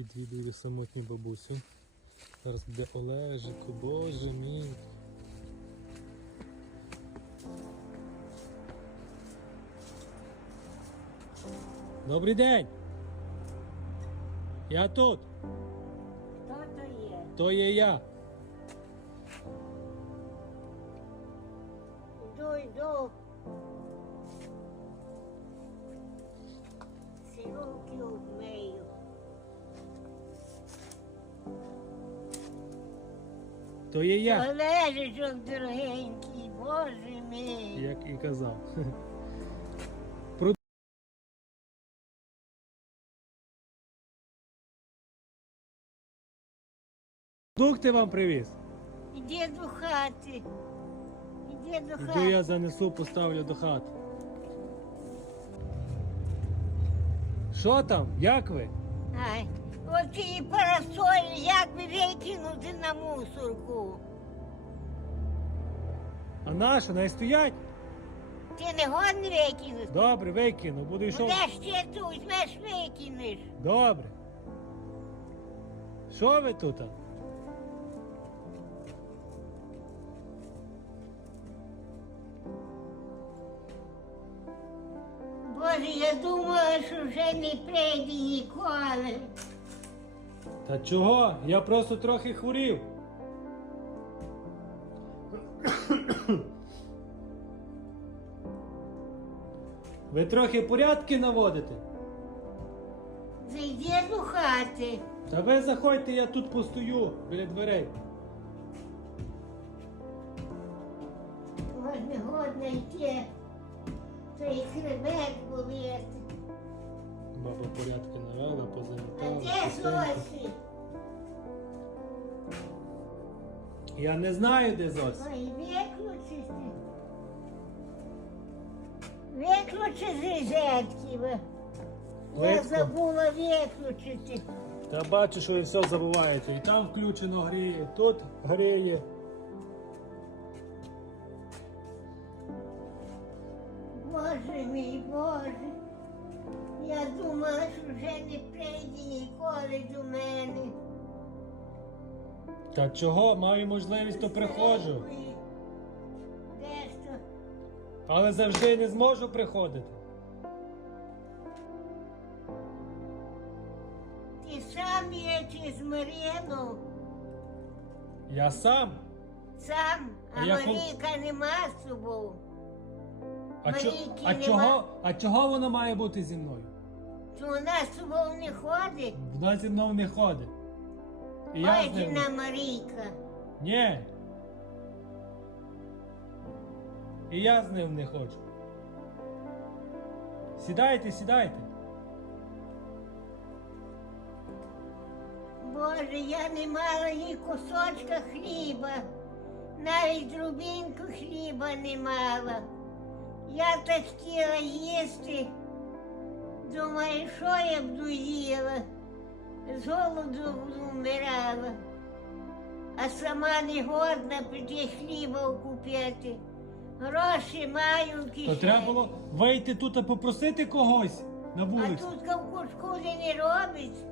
Відвідую самотню бабусю. Зараз буде Олежику, боже мій. Добрий день! Я тут, Хто то є? то є я. Йду, йду. Всі руки То є я, Олежечок дорогенький, боже мій. як і казав. Продукти вам привіз. Іди до хати. Іди до Йду хати. я занесу, поставлю до хати. Що там? Як ви? Ай, от і парасоль, як би викинути на мусорку. А наша, не стоять? Ти не годний викинути? Добре, викину, буду йшов. Будеш ще тут, візьмеш викинеш. Добре. Що ви тут? Боже, я думала, що вже не прийде ніколи. Та чого? Я просто трохи хворів. Ви трохи порядки наводите? Зайди до хати. Та ви заходьте, я тут постою біля дверей. Не годно йти. Той хребет болить. Баба порядки навела, позамітала. де. Зосі? Я не знаю, де Зось. Ой, виключити. Виключи з розетки. Я забула виключити. Та бачу, що ви все забуваєте. І там включено гріє, тут гріє. Боже мій, Боже. Я думала, що вже не прийде ніколи до мене. Та чого? Маю можливість, то приходжу. Десь Але завжди не зможу приходити. ти сам є чи з Маріну? Я сам. Сам, а А я кол- Марійка нема з собою. А, чо, Марійки а, нема. чого, а чого вона має бути зі мною? То вона з собою не ходить. Вона зі мною не ходить. І я з. Марійка. Ні. І я з ним не хочу. Сідайте, сідайте. Боже, я не мала ні кусочка хліба, навіть дробінку хліба не мала. Я так хотіла їсти. Думаю, що я б доїла? З голоду вмирала. А сама не годна піти хліба купити. Гроші маю в То треба було вийти тут і попросити когось на А вулиці. тут кавкушку не робить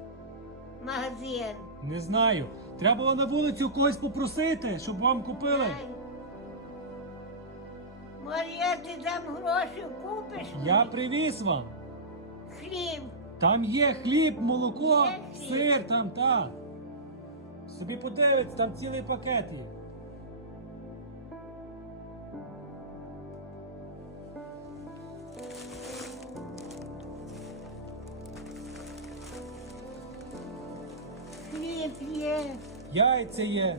магазин. Не знаю. Треба було на вулицю когось попросити, щоб вам купили. Може, я ти там гроші купиш? Я привіз вам. Хліб. Там є хліб, молоко, Є хліб? сир, там так. Собі подивиться, там цілий пакет є. Хліб є. Яйця є. Є,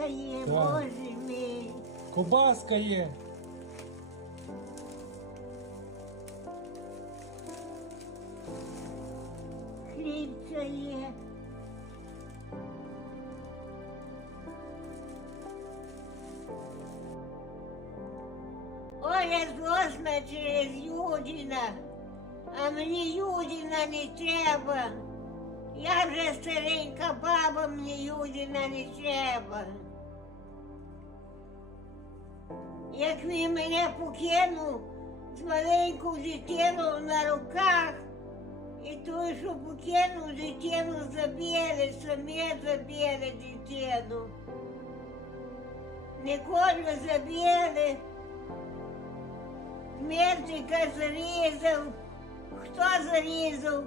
Бараболька є, Так. боже мій. Кобаска є. Хлібця є. Оля злосна через Юдіна, а мені Юдіна не треба. Я вже старенька баба, мені Юдіна не треба. Як він мене покинув з маленькою дитиною на руках, і той, що покинув дитину, забили, самі забили дитину. Николю забили, Дмитрика зарізав. Хто зарізав?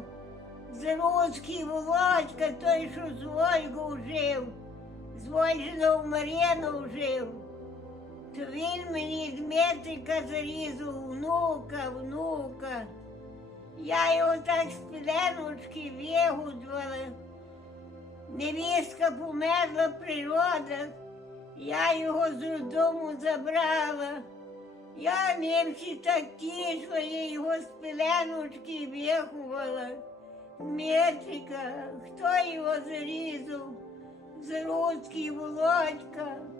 Заруцький Володька, той, що з Вольгу жив, з Вольжиного Мар'яну жив. То він мені Дмитрика зарізав, внука, внука. Я його так з пеленочки вигодувала. Невістка померла при родах, я його з роддому забрала. Я німці так тішила, я його з пеленочки виховала. Дмитрика, хто його зарізав? Заруцький Володька.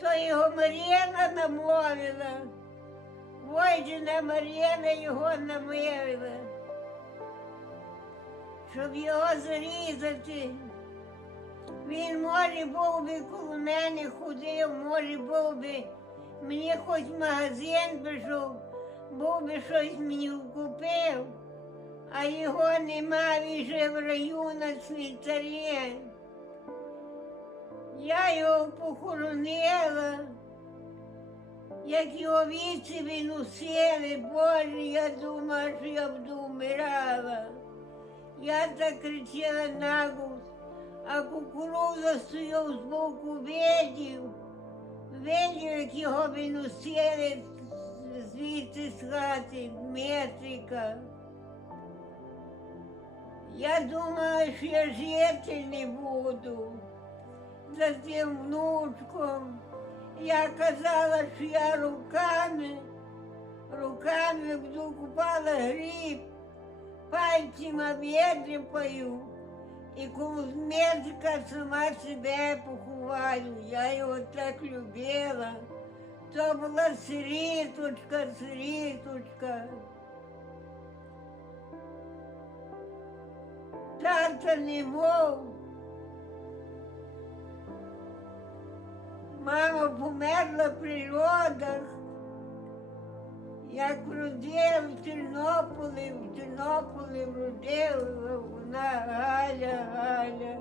То його Мар'яна намовила. Войджина Мар'яна його намовила. Щоб його зарізати. Він, може, був би коло мене ходив, може, був би мені хоч магазин пішов, був би щось мені купив, а його нема, він же в раю на цвітарі. Я його похоронила, як його віці виносили, Боже, я думала, що я буду вмирала. Я так кричала наголос, а кукуруза стояв з боку видів, видів, як його виносили звідти з хати Дмитрика. Я думала, що я жити не буду за тим внучком. Я казала, що я руками, руками буду купала гриб, пальцями об'єдніпаю. І коло Дмитрика сама себе поховаю. Я його так любила. То була сиріточка, сиріточка. Тата не мов. Мама померла при родах. Як вродив в Тернополі, в Тернополі вродила вона Галя, Галя.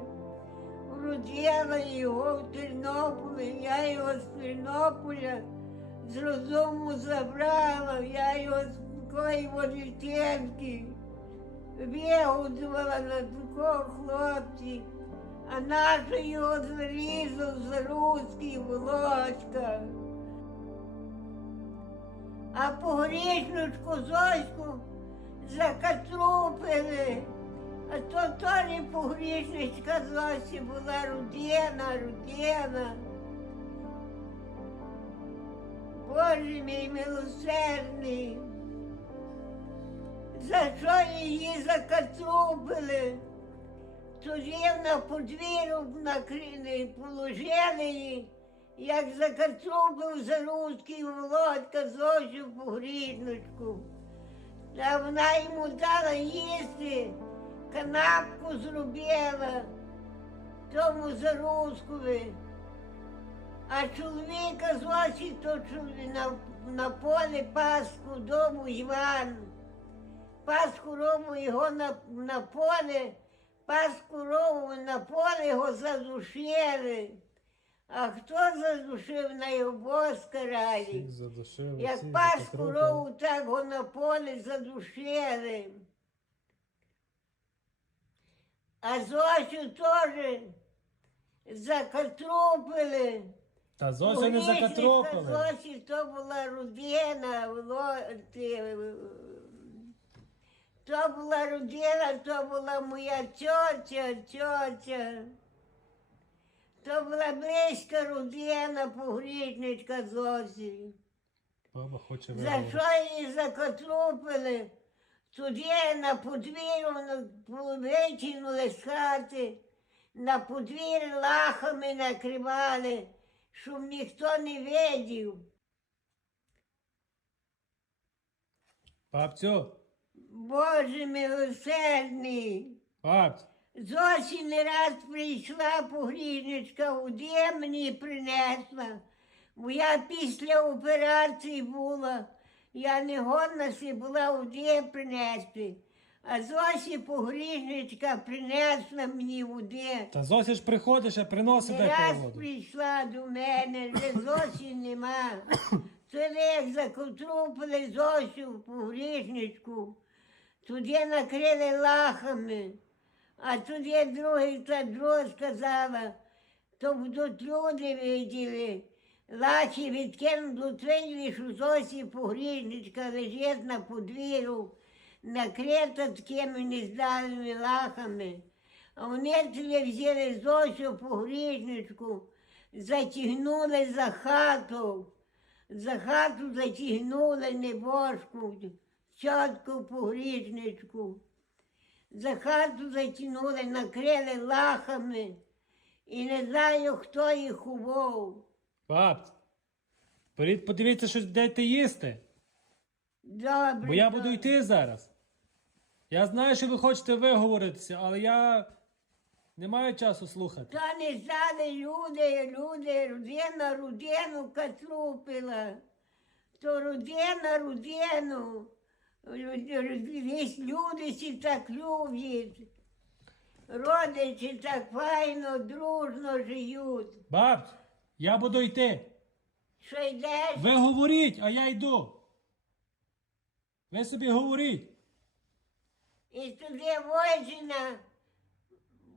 Вродила його в Тернополі, я його з Тернополя з розуму забрала, я його з такої дитинки вигодувала на такого хлопці, а наша його зарізав за руський володька. А погрішничку Зоську закатрупили. А то то не погрішничка Зосі була родина, родина. Боже мій милосердний. За що її закатрупили? Тоді на подвір'ю накрили, положили її, як закатрупив за руський Володька Зосю погрішничку. Та вона йому дала їсти, канапку зробила тому Зарускові. А чоловіка зовсім то чоловік на, на полі Пасху дому Іван. Пасху рому його на, на поле, Пасху рому на поле його задушили. А хто задушив на його всіх Як Пасху закатрупали. рову, так його на полі задушили. А Зосю теж закатрупили. Та Зосю не закатропали. Зосі то була родина, то була родина, то була моя тьотя, тьотя. То була близька родина, погрішничка Зосі. Баба хоче За що її закотрупили? Тоді на подвір'ю ну, витягнули з хати, на подвір'ї лахами накривали, щоб ніхто не видів. Бабцю, Боже милосердний. бабцю, Зовсім не раз прийшла погріжничка, води мені принесла. Бо я після операції була, я не годна си була води принести. А Зосі погрішничка принесла мені води. Та зовсім ж приходиш, а приносить Не раз воду. прийшла до мене, вже зовсім нема. Це як закотрупили Зосю в погрішничку, туди накрили лахами, а туди другий та друга сказала, то будуть люди виділи. Лахи відкинуть, виділи, що Зосі погрішничка лежить на подвір'ю, накрита такими нездалими лахами. А вони тоді взяли Зосю по грішничку, затягнули за хату, за хату затягнули небожку, чотку по грішничку. За хату затягнули, накрили лахами. І не знаю, хто їх увов. Бабць, перед подивіться, що дайте їсти. Добре. Бо я буду добре. йти зараз. Я знаю, що ви хочете виговоритися, але я не маю часу слухати. Та не знали люди, люди, родина родину катрупила. То родина родину. Люди, люди, всі так люблять. Родичі так файно, дружно живуть. Бабць, я буду йти. Що йдеш? Ви говоріть, а я йду. Ви собі говоріть. І туди Войжина,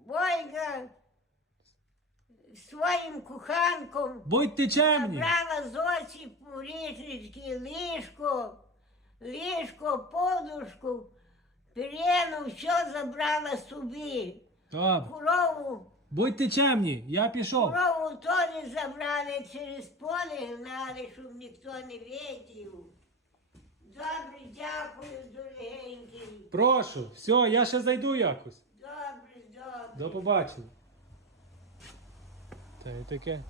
Войга своїм коханком Будьте чемні. Забрала Зосі поріжнички, ліжко, ліжко, подушку, перену, все забрала собі. Добре. Корову, Будьте чемні, я пішов. корову теж забрали через поле гнали, щоб ніхто не видів. Добре, дякую, дорогенький. Прошу, все, я ще зайду якось. Добре, добре. До побачення. Та й таке.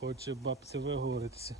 Хоче бабця виговоритися.